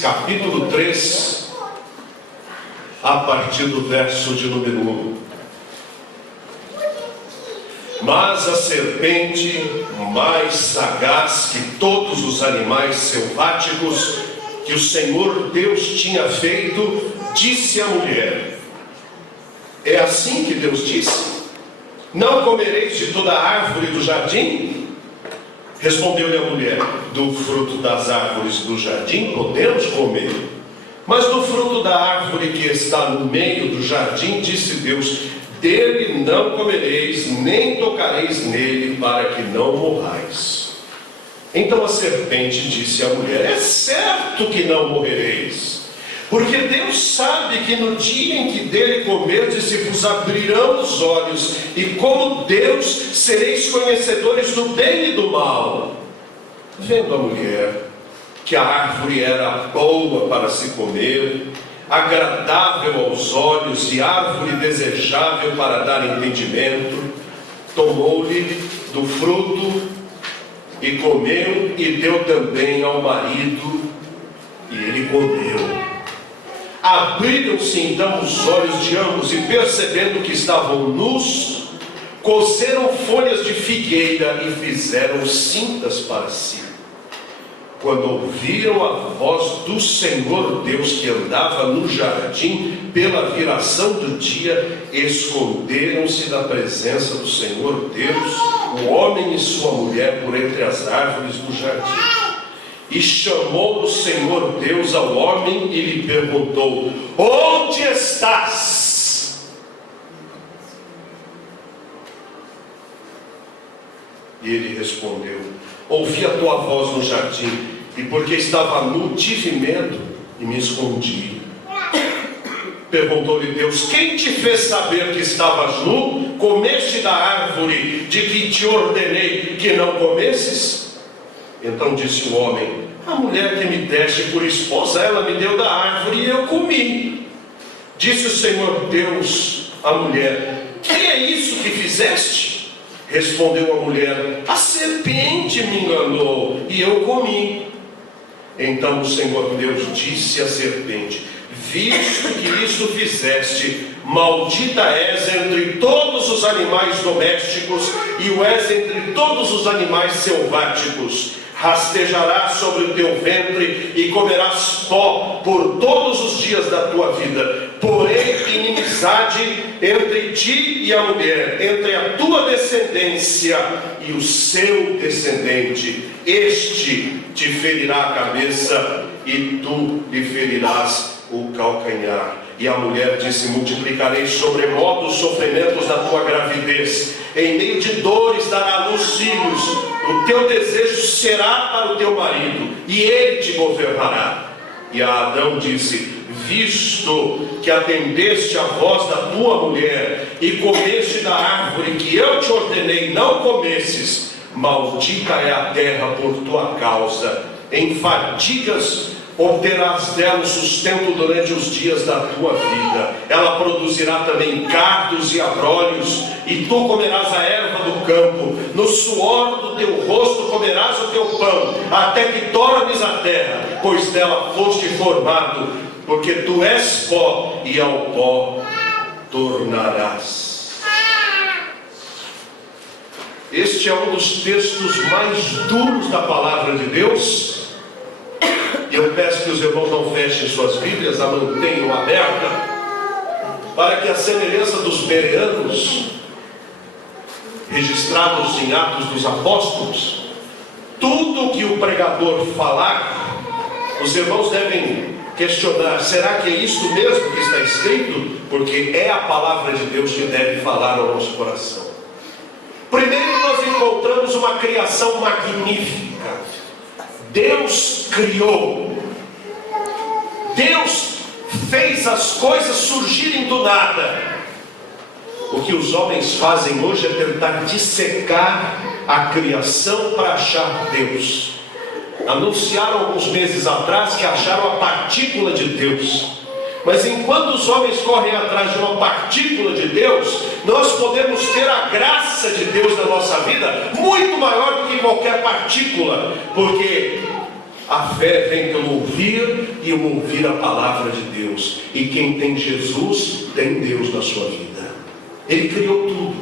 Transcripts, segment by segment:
capítulo 3, a partir do verso de número 1. Mas a serpente, mais sagaz que todos os animais selváticos que o Senhor Deus tinha feito, disse à mulher: é assim que Deus disse? Não comereis de toda a árvore do jardim? Respondeu-lhe a mulher: do fruto das árvores do jardim podemos comer, mas do fruto da árvore que está no meio do jardim, disse Deus: dele não comereis, nem tocareis nele, para que não morrais. Então a serpente disse à mulher: é certo que não morrereis, porque Deus sabe que no dia em que dele comerdes se vos abrirão os olhos, e como Deus sereis conhecedores do bem e do mal. Vendo a mulher que a árvore era boa para se comer, agradável aos olhos e árvore desejável para dar entendimento, tomou-lhe do fruto e comeu, e deu também ao marido, e ele comeu. Abriram-se então os olhos de ambos, e percebendo que estavam nus, coseram folhas de figueira e fizeram cintas para si. Quando ouviram a voz do Senhor Deus que andava no jardim pela viração do dia, esconderam-se da presença do Senhor Deus, o homem e sua mulher, por entre as árvores do jardim. E chamou o Senhor Deus ao homem e lhe perguntou: onde estás? E ele respondeu: ouvi a tua voz no jardim, e porque estava nu, tive medo e me escondi. Perguntou-lhe Deus: quem te fez saber que estavas nu? Comeste da árvore de que te ordenei que não comesses? Então disse o homem: a mulher que me deste por esposa, ela me deu da árvore e eu comi. Disse o Senhor Deus à mulher: que é isso que fizeste? Respondeu a mulher: a serpente me enganou e eu comi. Então o Senhor Deus disse à serpente: visto que isto fizeste, maldita és entre todos os animais domésticos, e o és entre todos os animais selváticos. Rastejarás sobre o teu ventre e comerás pó por todos os dias da tua vida. Porém, inimizade entre ti e a mulher, entre a tua descendência e o seu descendente. Este te ferirá a cabeça e tu lhe ferirás o calcanhar. E a mulher disse: multiplicarei sobremodo os sofrimentos da tua gravidez, em meio de dores dará à luz filhos. O teu desejo será para o teu marido, e ele te governará. E a Adão disse: visto que atendeste à voz da tua mulher, e comeste da árvore que eu te ordenei não comesses, maldita é a terra por tua causa. Em fadigas obterás dela o sustento durante os dias da tua vida. Ela produzirá também cardos e abrolhos, e tu comerás a erva do campo. No suor do teu rosto comerás o teu pão, até que tornes a terra, pois dela foste formado, porque tu és pó, e ao pó tornarás. Este é um dos textos mais duros da palavra de Deus. E eu peço que os irmãos não fechem suas Bíblias, a mantenham aberta, para que a semelhança dos bereanos, registrados em Atos dos Apóstolos, tudo que o pregador falar, os irmãos devem questionar: será que é isto mesmo que está escrito? Porque é a palavra de Deus que deve falar ao nosso coração. Primeiro, nós encontramos uma criação magnífica. Deus criou, Deus fez as coisas surgirem do nada. O que os homens fazem hoje é tentar dissecar a criação para achar Deus. Anunciaram alguns meses atrás que acharam a partícula de Deus. Mas enquanto os homens correm atrás de uma partícula de Deus, nós podemos ter a graça de Deus na nossa vida muito maior do que qualquer partícula, porque A fé vem pelo ouvir e o ouvir a palavra de Deus. E quem tem Jesus, tem Deus na sua vida. Ele criou tudo.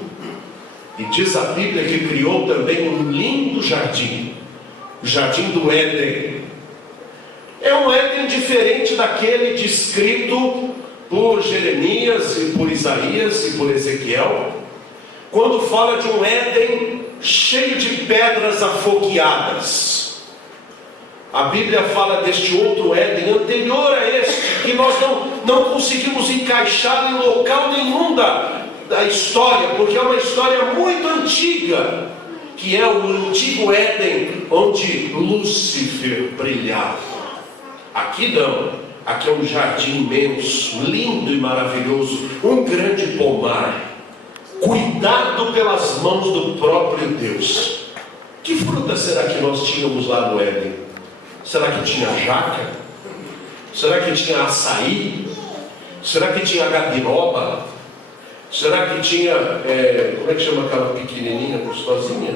E diz a Bíblia que criou também um lindo jardim. O jardim do Éden. É um Éden diferente daquele descrito por Jeremias e por Isaías e por Ezequiel, quando fala de um Éden cheio de pedras afogueadas. A Bíblia fala deste outro Éden anterior a este, que nós não conseguimos encaixar em local nenhum da história, porque é uma história muito antiga, que é o antigo Éden onde Lúcifer brilhava. Aqui não. Aqui é um jardim imenso, lindo e maravilhoso, um grande pomar, cuidado pelas mãos do próprio Deus. Que fruta será que nós tínhamos lá no Éden? Será que tinha jaca? Será que tinha açaí? Será que tinha gabiroba? Será que tinha, como é que chama aquela pequenininha, gostosinha?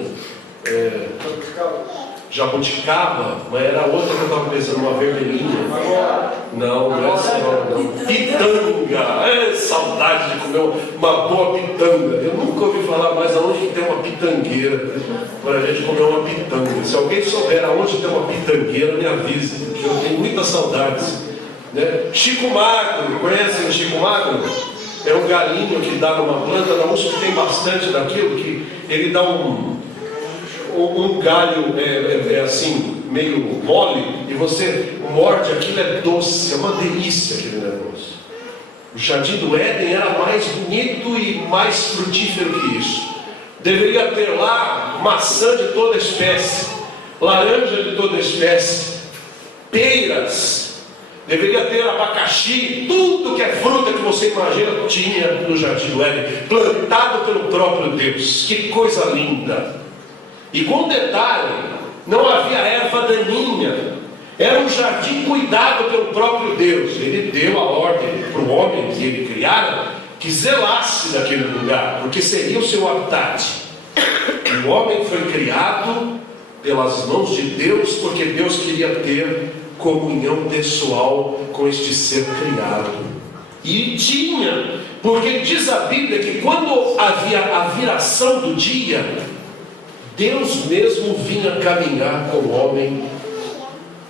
Jabuticaba, mas era outra que eu estava pensando, uma vermelhinha. Não, essa não. Pitanga, saudade de comer uma boa pitanga. Eu nunca ouvi falar mais aonde tem uma pitangueira para a gente comer uma pitanga. Se alguém souber aonde tem uma pitangueira, me avise, porque eu tenho muitas saudades. Né? Chico Magro, conhecem o Chico Magro? É um galinho que dá numa planta, na USP tem bastante daquilo, que ele dá um galho assim, meio mole, e você morde, aquilo é doce, é uma delícia aquele negócio. O jardim do Éden era mais bonito e mais frutífero que isso. Deveria ter lá maçã de toda espécie, laranja de toda espécie, peiras, deveria ter abacaxi, tudo que é fruta que você imagina tinha no jardim do Éden, plantado pelo próprio Deus. Que coisa linda! E com detalhe, não havia erva daninha, era um jardim cuidado pelo próprio Deus. Ele deu a ordem para o homem que ele criara, que zelasse daquele lugar, porque seria o seu habitat. O homem foi criado pelas mãos de Deus, porque Deus queria ter comunhão pessoal com este ser criado. E tinha, porque diz a Bíblia que quando havia a viração do dia, Deus mesmo vinha caminhar com o homem,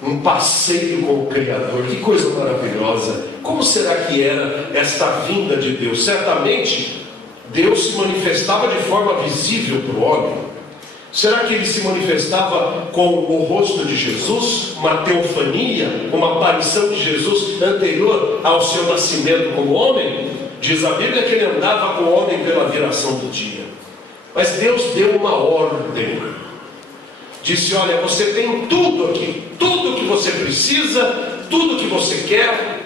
um passeio com o Criador. Que coisa maravilhosa! Como será que era esta vinda de Deus? Certamente Deus se manifestava de forma visível para o homem. Será que ele se manifestava com o rosto de Jesus, uma teofania, uma aparição de Jesus anterior ao seu nascimento como homem? Diz a Bíblia que ele andava com o homem pela viração do dia. Mas Deus deu uma ordem. Disse: olha, você tem tudo aqui, tudo que você precisa, tudo que você quer.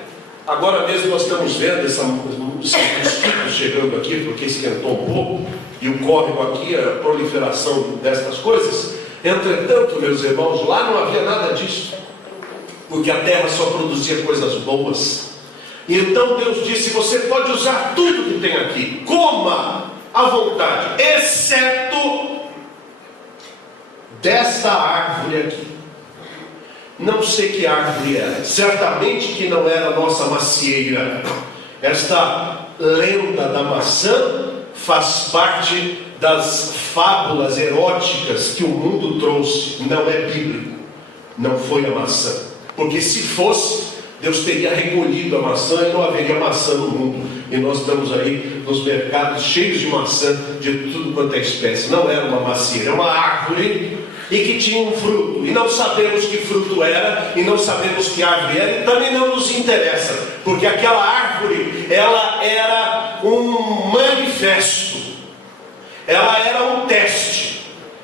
Agora mesmo nós estamos vendo esses mosquitos chegando aqui, porque esquentou um pouco, e o córrego aqui, a proliferação destas coisas. Entretanto, meus irmãos, lá não havia nada disso, porque a terra só produzia coisas boas. E então Deus disse: você pode usar tudo que tem aqui, coma à vontade, exceto desta árvore aqui. Não sei que árvore era, certamente que não era a nossa macieira. Esta lenda da maçã faz parte das fábulas eróticas que o mundo trouxe. Não é bíblico, não foi a maçã, porque se fosse, Deus teria recolhido a maçã e não haveria maçã no mundo. E nós estamos aí nos mercados cheios de maçã de tudo quanto é espécie. Não era uma macieira, é uma árvore, e que tinha um fruto. E não sabemos que fruto era, e não sabemos que árvore era, e também não nos interessa, porque aquela árvore, ela era um manifesto, ela era um teste,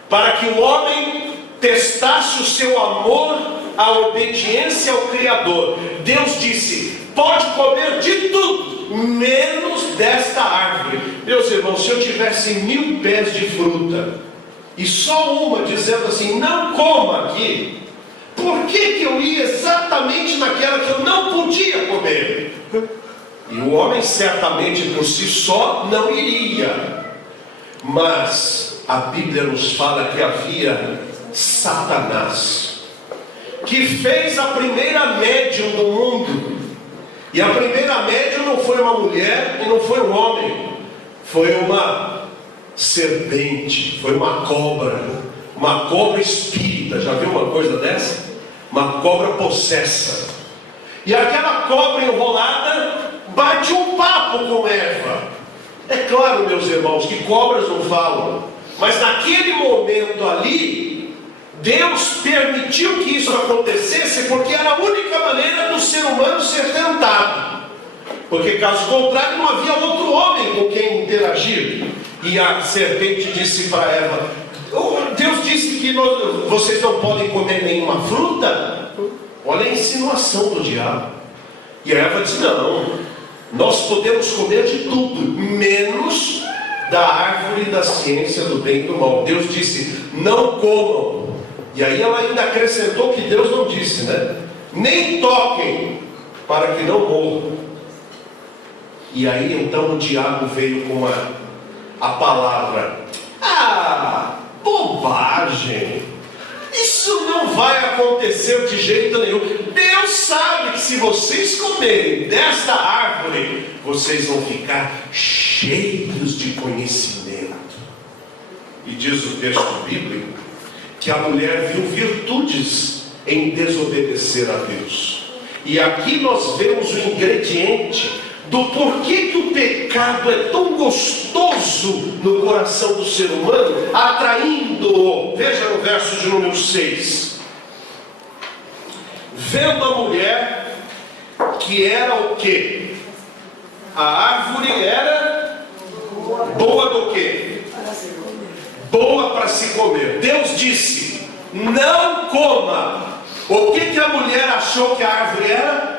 para que o homem testasse o seu amor, a obediência ao Criador. Deus disse: pode comer de tudo, menos desta árvore. Meus irmãos, se eu tivesse 1000 pés de fruta, e só uma dizendo assim: não coma aqui, por que eu ia exatamente naquela que eu não podia comer? E o homem certamente por si só não iria. Mas a Bíblia nos fala que havia Satanás, que fez a primeira médium do mundo. E a primeira médium não foi uma mulher e não foi um homem, foi uma serpente, foi uma cobra espírita. Já viu uma coisa dessa? Uma cobra possessa. E aquela cobra enrolada bate um papo com Eva. É claro, meus irmãos, que cobras não falam, mas naquele momento ali, Deus permitiu que isso acontecesse, porque era a única maneira do ser humano ser tentado. Porque caso contrário, não havia outro homem com quem interagir. E a serpente disse para Eva: Deus disse que vocês não podem comer nenhuma fruta. Olha a insinuação do diabo. E a Eva disse: não, nós podemos comer de tudo, menos da árvore da ciência do bem e do mal. Deus disse: não comam. E aí ela ainda acrescentou que Deus não disse, né? Nem toquem, para que não morram. E aí então o diabo veio com a palavra: bobagem, isso não vai acontecer de jeito nenhum. Deus sabe que se vocês comerem desta árvore, vocês vão ficar cheios de conhecimento. E diz o texto bíblico que a mulher viu virtudes em desobedecer a Deus. E aqui nós vemos o ingrediente do porquê que o pecado é tão gostoso no coração do ser humano, atraindo-o. Veja no verso de número 6. Vendo a mulher que era o quê? A árvore era boa do quê? Boa para se comer. Deus disse: não coma. O que a mulher achou que a árvore era?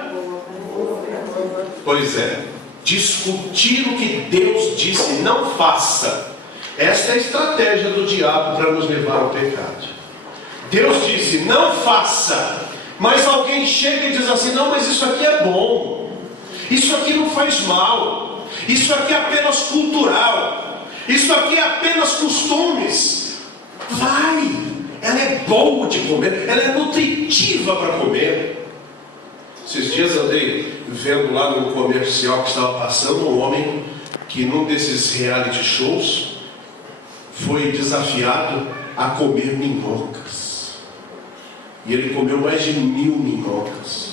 Pois é, discutir o que Deus disse não faça. Esta é a estratégia do diabo para nos levar ao pecado. Deus disse: não faça. Mas alguém chega e diz assim: não, mas isso aqui é bom, isso aqui não faz mal, isso aqui é apenas cultural, isso aqui é apenas costumes. Vai, ela é boa de comer, ela é nutritiva para comer. Esses dias andei vendo lá no comercial que estava passando um homem que num desses reality shows foi desafiado a comer minhocas. E ele comeu mais de 1000 minhocas.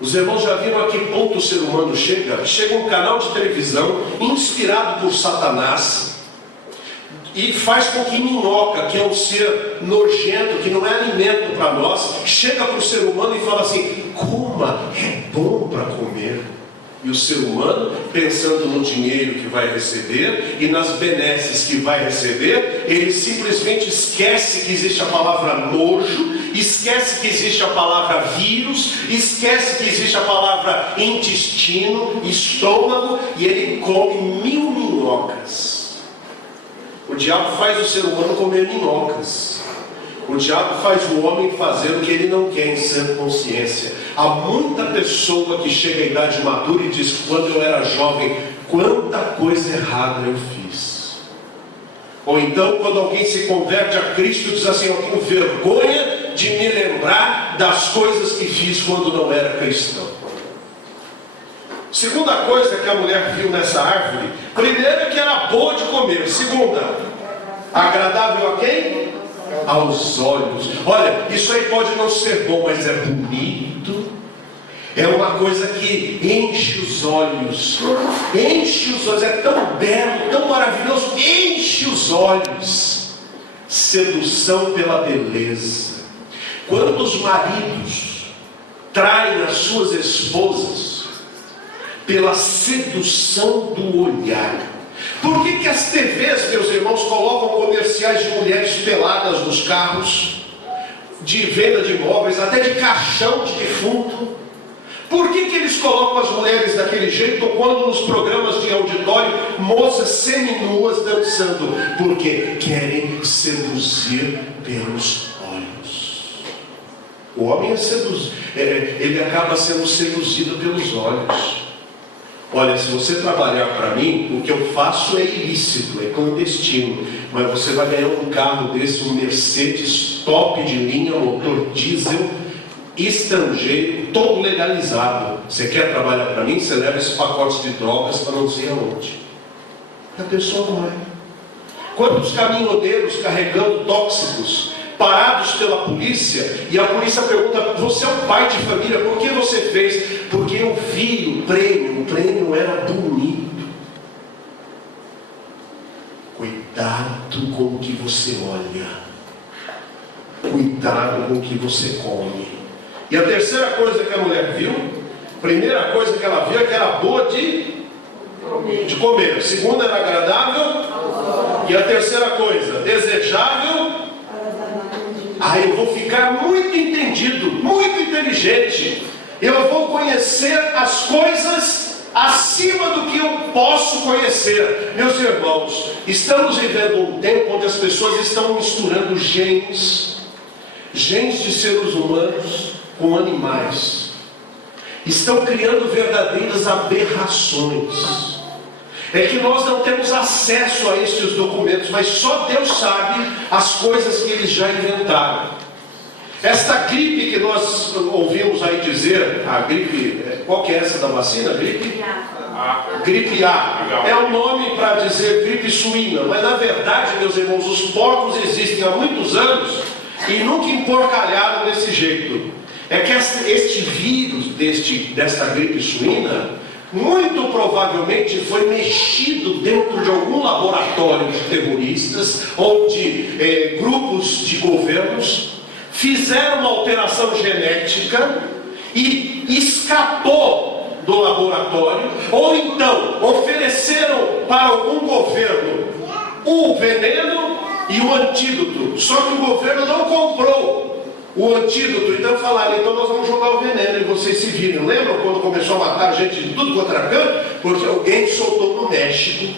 Os irmãos já viram a que ponto o ser humano chega? Chega um canal de televisão inspirado por Satanás e faz com que minhoca, que é um ser nojento, que não é alimento para nós, chega para o ser humano e fala assim: coma, é bom para comer. E o ser humano, pensando no dinheiro que vai receber e nas benesses que vai receber, ele simplesmente esquece que existe a palavra nojo, esquece que existe a palavra vírus, esquece que existe a palavra intestino, estômago, e ele come 1000 minhocas. O diabo faz o ser humano comer minhocas. O diabo faz o homem fazer o que ele não quer em sã consciência. Há muita pessoa que chega à idade madura e diz: quando eu era jovem, quanta coisa errada eu fiz. Ou então, quando alguém se converte a Cristo, diz assim: eu tenho vergonha de me lembrar das coisas que fiz quando não era cristão. Segunda coisa que a mulher viu nessa árvore: primeira, que era boa de comer. Segunda, agradável a quem? Aos olhos. Olha, isso aí pode não ser bom, mas é bonito. É uma coisa que enche os olhos. Enche os olhos, é tão belo, tão maravilhoso. Enche os olhos. Sedução pela beleza. Quando os maridos traem as suas esposas pela sedução do olhar. Por que as TVs, meus irmãos, colocam comerciais de mulheres peladas nos carros, de venda de imóveis, até de caixão de defunto? Por que eles colocam as mulheres daquele jeito, quando nos programas de auditório, moças seminuas dançando? Porque querem seduzir pelos olhos. O homem ele acaba sendo seduzido pelos olhos. olha, se você trabalhar para mim, o que eu faço é ilícito, é clandestino, mas você vai ganhar um carro desse, um Mercedes top de linha, motor diesel, estrangeiro, todo legalizado. Você quer trabalhar para mim? Você leva esses pacotes de drogas para não sei aonde. A pessoa não é. Quantos caminhoneiros carregando tóxicos, parados pela polícia, e a polícia pergunta: você é um pai de família, por que você fez? Porque eu vi o prêmio era bonito. Cuidado com o que você olha, cuidado com o que você come. E a terceira coisa que a mulher viu, primeira coisa que ela viu é que era boa de comer. A segunda era agradável. E a terceira coisa, desejável. Eu vou ficar muito entendido, muito inteligente. Eu vou conhecer as coisas acima do que eu posso conhecer. Meus irmãos, estamos vivendo um tempo onde as pessoas estão misturando genes de seres humanos com animais. Estão criando verdadeiras aberrações. É que nós não temos acesso a esses documentos, mas só Deus sabe as coisas que eles já inventaram. Esta gripe que nós ouvimos aí dizer, a gripe, qual que é essa da vacina? Gripe A. É um nome para dizer gripe suína, mas na verdade, meus irmãos, os porcos existem há muitos anos e nunca emporcalharam desse jeito. É que este vírus desta gripe suína, muito provavelmente foi mexido dentro de algum laboratório de terroristas ou de grupos de governos, fizeram uma alteração genética e escapou do laboratório, ou então ofereceram para algum governo o veneno e o antídoto, só que o governo não comprou o antídoto, então falaram: então nós vamos jogar o veneno e vocês se viram. Lembram quando começou a matar gente de tudo quanto era canto? Porque alguém soltou no México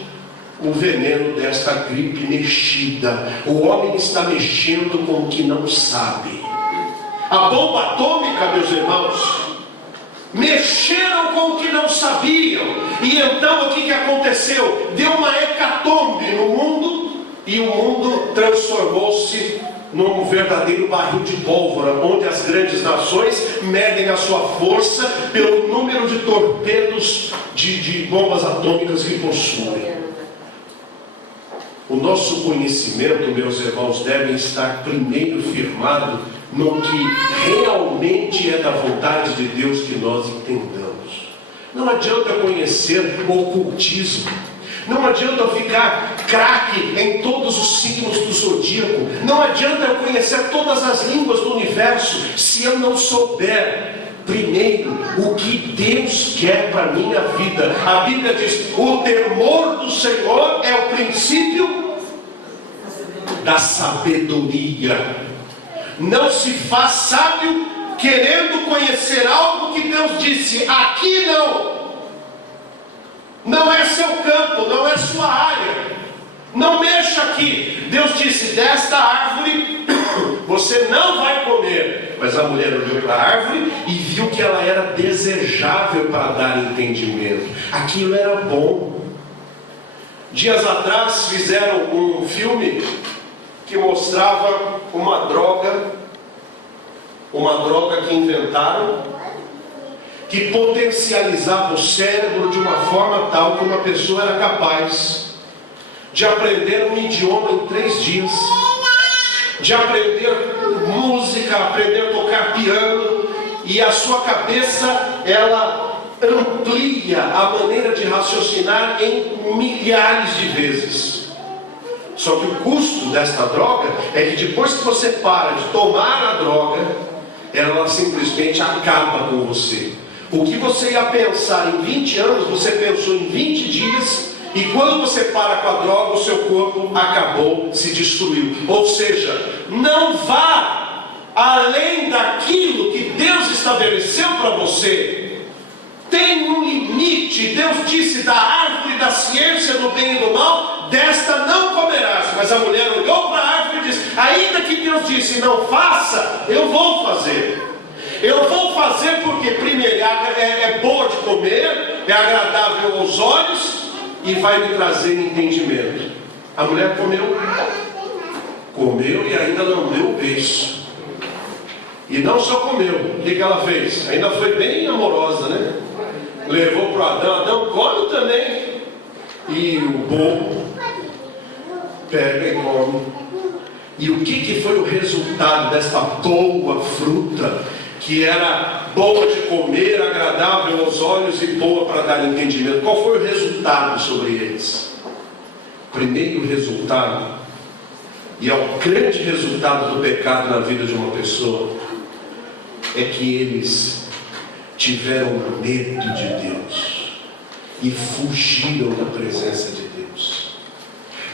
o veneno desta gripe mexida. O homem está mexendo com o que não sabe. A bomba atômica, meus irmãos, mexeram com o que não sabiam. E então o que aconteceu? Deu uma hecatombe no mundo, e o mundo transformou-se num verdadeiro barril de pólvora, onde as grandes nações medem a sua força pelo número de torpedos de bombas atômicas que possuem. O nosso conhecimento, meus irmãos, deve estar primeiro firmado no que realmente é da vontade de Deus que nós entendamos. Não adianta conhecer o ocultismo. Não adianta eu ficar craque em todos os signos do zodíaco. Não adianta eu conhecer todas as línguas do universo se eu não souber primeiro o que Deus quer para a minha vida. A Bíblia diz: o temor do Senhor é o princípio da sabedoria. Não se faz sábio querendo conhecer algo que Deus disse: aqui não. Não é seu campo, não é sua área. Não mexa aqui. Deus disse: desta árvore você não vai comer. Mas a mulher olhou para a árvore e viu que ela era desejável para dar entendimento. Aquilo era bom. Dias atrás fizeram um filme que mostrava uma droga que inventaram, que potencializava o cérebro de uma forma tal que uma pessoa era capaz de aprender um idioma em 3 dias, de aprender música, aprender a tocar piano, e a sua cabeça, ela amplia a maneira de raciocinar em milhares de vezes. Só que o custo desta droga é que depois que você para de tomar a droga, ela simplesmente acaba com você. O que você ia pensar em 20 anos, você pensou em 20 dias, e quando você para com a droga, o seu corpo acabou, se destruiu. Ou seja, não vá além daquilo que Deus estabeleceu para você. Tem um limite. Deus disse: da árvore da ciência do bem e do mal, desta não comerás. Mas a mulher olhou para a árvore e disse: ainda que Deus disse não faça, eu vou fazer. Eu vou fazer porque primeiro é boa de comer, é agradável aos olhos e vai me trazer entendimento. A mulher comeu e ainda lambeu o peixe. E não só comeu, o que ela fez? Ainda foi bem amorosa, né? Levou para Adão, come também. E o bobo pega e come. E o que foi o resultado desta boa fruta, que era boa de comer, agradável aos olhos e boa para dar entendimento? Qual foi o resultado sobre eles? Primeiro resultado, e é o grande resultado do pecado na vida de uma pessoa, é que eles tiveram medo de Deus e fugiram da presença de Deus.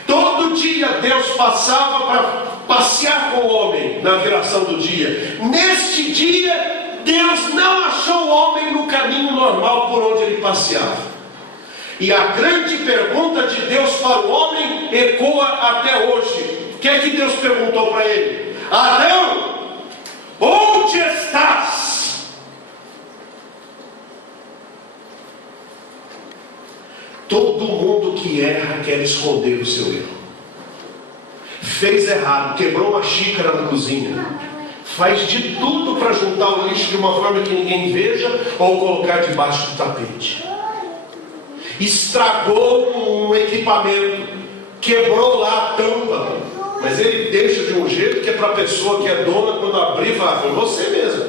Todo dia Deus passava para passear com o homem na viração do dia. Neste dia, Deus não achou o homem no caminho normal por onde ele passeava. E a grande pergunta de Deus para o homem ecoa até hoje. O que é que Deus perguntou para ele? Adão, onde estás? Todo mundo que erra quer esconder o seu erro. Fez errado, quebrou uma xícara na cozinha, faz de tudo para juntar o lixo de uma forma que ninguém veja ou colocar debaixo do tapete. Estragou um equipamento, quebrou lá a tampa, mas ele deixa de um jeito que é para a pessoa que é dona, quando abrir, vai, foi você mesmo.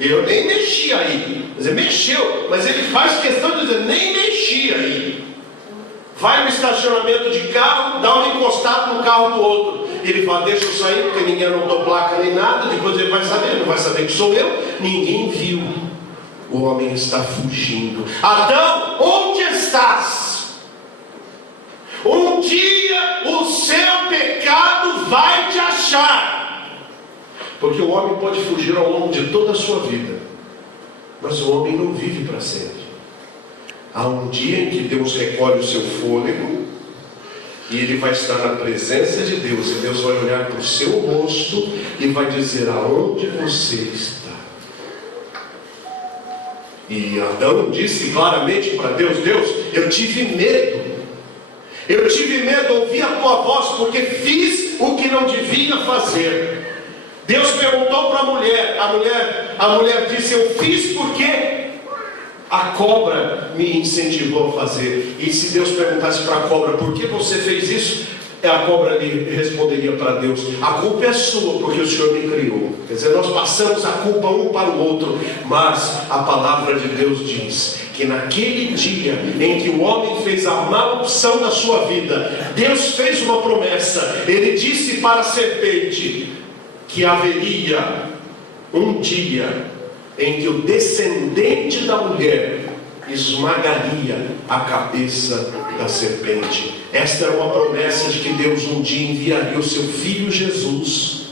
Eu nem mexi aí. Quer dizer, mexeu, mas ele faz questão de dizer, nem mexi aí. Vai no estacionamento de carro, dá uma encostada no carro do outro. Ele fala, deixa eu sair, porque ninguém anotou placa nem nada. Depois ele vai saber, não vai saber que sou eu. Ninguém viu. O homem está fugindo. Adão, onde estás? Um dia o seu pecado vai te achar. Porque o homem pode fugir ao longo de toda a sua vida, mas o homem não vive para sempre. Há um dia em que Deus recolhe o seu fôlego e ele vai estar na presença de Deus, e Deus vai olhar para o seu rosto e vai dizer, aonde você está? E Adão disse claramente para Deus, Deus, eu tive medo, ouvi a tua voz, porque fiz o que não devia fazer. Deus perguntou para a mulher disse, eu fiz porque a cobra me incentivou a fazer. E se Deus perguntasse para a cobra, por que você fez isso? A cobra lhe responderia para Deus, a culpa é sua, porque o Senhor me criou. Quer dizer, nós passamos a culpa um para o outro. Mas a palavra de Deus diz que naquele dia em que o homem fez a má opção da sua vida, Deus fez uma promessa. Ele disse para a serpente que haveria um dia em que o descendente da mulher esmagaria a cabeça da serpente. Esta era uma promessa de que Deus um dia enviaria o seu Filho Jesus,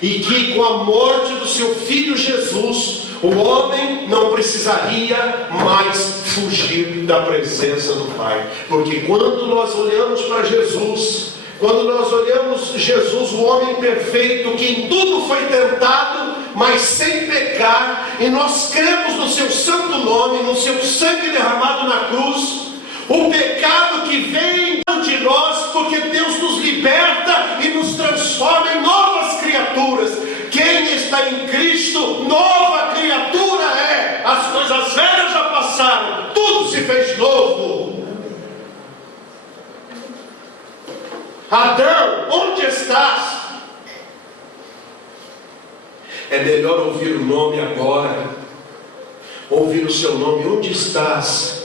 e que com a morte do seu Filho Jesus, o homem não precisaria mais fugir da presença do Pai. Porque quando nós olhamos para Jesus, quando nós olhamos Jesus, o homem perfeito, que em tudo foi tentado, mas sem pecar, e nós cremos no seu santo nome, no seu sangue derramado na cruz, o pecado que vem de nós, porque Deus nos liberta e nos transforma em novas criaturas. Quem está em Cristo, nova criatura é. As coisas velhas já passaram, tudo se fez novo. Adão, onde estás? É melhor ouvir o nome agora, ouvir o seu nome, onde estás?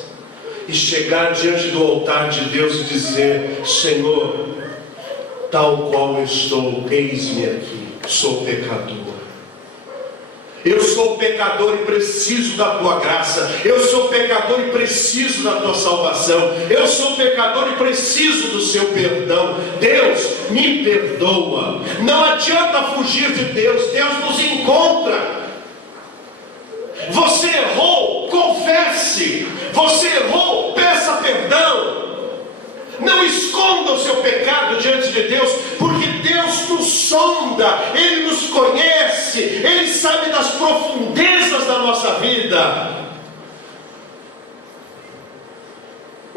E chegar diante do altar de Deus e dizer, Senhor, tal qual eu estou, eis-me aqui, sou pecador. Eu sou pecador e preciso da tua graça. Eu sou pecador e preciso da tua salvação. Eu sou pecador e preciso do seu perdão. Deus, me perdoa. Não adianta fugir de Deus. Deus nos encontra. Você errou, confesse. Você errou, peça perdão. Não esconda o seu pecado diante de Deus, porque Deus nos sonda, Ele nos conhece, Ele sabe das profundezas da nossa vida.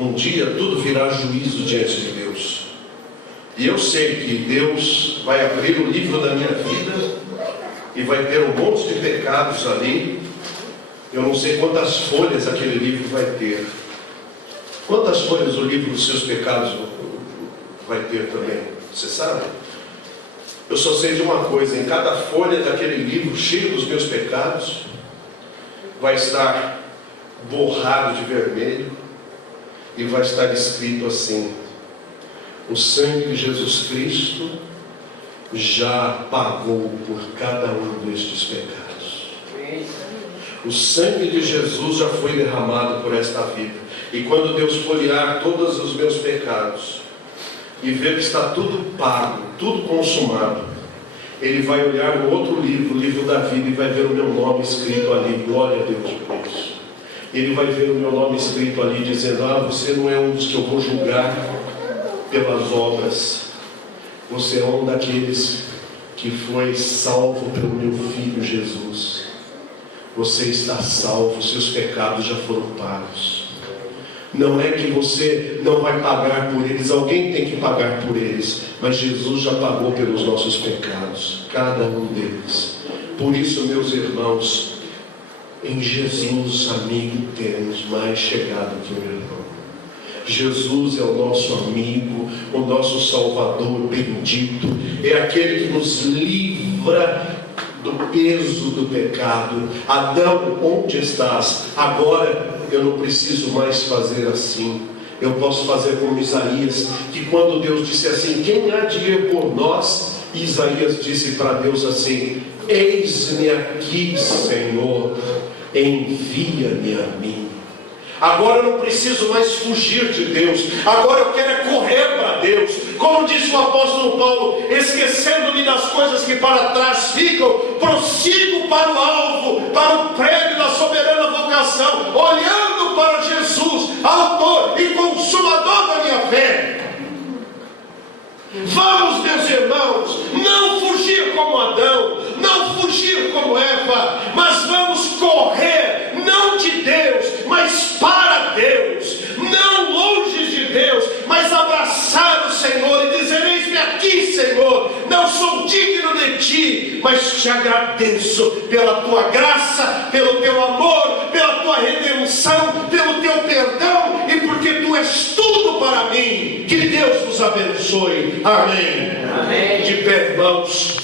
Um dia tudo virá juízo diante de Deus. E eu sei que Deus vai abrir o livro da minha vida e vai ter um monte de pecados ali. Eu não sei quantas folhas aquele livro vai ter. Quantas folhas o livro dos seus pecados vai ter também? Você sabe? Eu só sei de uma coisa: em cada folha daquele livro cheio dos meus pecados vai estar borrado de vermelho e vai estar escrito assim: o sangue de Jesus Cristo já pagou por cada um destes pecados. O sangue de Jesus já foi derramado por esta vida. E quando Deus folhear todos os meus pecados e ver que está tudo pago, tudo consumado, Ele vai olhar no outro livro, o livro da vida, e vai ver o meu nome escrito ali. Glória a Deus por isso. Ele vai ver o meu nome escrito ali, dizendo: ah, você não é um dos que eu vou julgar pelas obras. Você é um daqueles que foi salvo pelo meu Filho Jesus. Você está salvo, seus pecados já foram pagos. Não é que você não vai pagar por eles, alguém tem que pagar por eles, mas Jesus já pagou pelos nossos pecados, cada um deles. Por isso, meus irmãos, em Jesus, amigo, temos mais chegado que o irmão. Jesus é o nosso amigo, o nosso Salvador bendito, é aquele que nos livra do peso do pecado. Adão, onde estás? Agora eu não preciso mais fazer assim. Eu posso fazer como Isaías, que quando Deus disse assim: quem há de ir por nós? Isaías disse para Deus assim: eis-me aqui, Senhor, envia-me a mim. Agora eu não preciso mais fugir de Deus, agora eu quero é correr para Deus. Como disse o apóstolo Paulo: esquecendo-me das coisas que para trás ficam, prossigo para o alvo, para o prêmio da soberana vocação, olhando para Jesus, autor e consumador da minha fé. Vamos, meus irmãos, não fugir como Adão, não fugir como Eva, mas vamos correr, não de Deus, mas para Deus, não longe de Deus, mas abraçar o Senhor e dizer: eis-me aqui, Senhor, não sou digno de Ti, mas Te agradeço pela Tua graça, pelo Teu amor, pela Tua redenção, pelo Teu perdão, e porque Tu és tudo para mim. Que Deus vos abençoe. Amém. Amém. De pé, irmãos.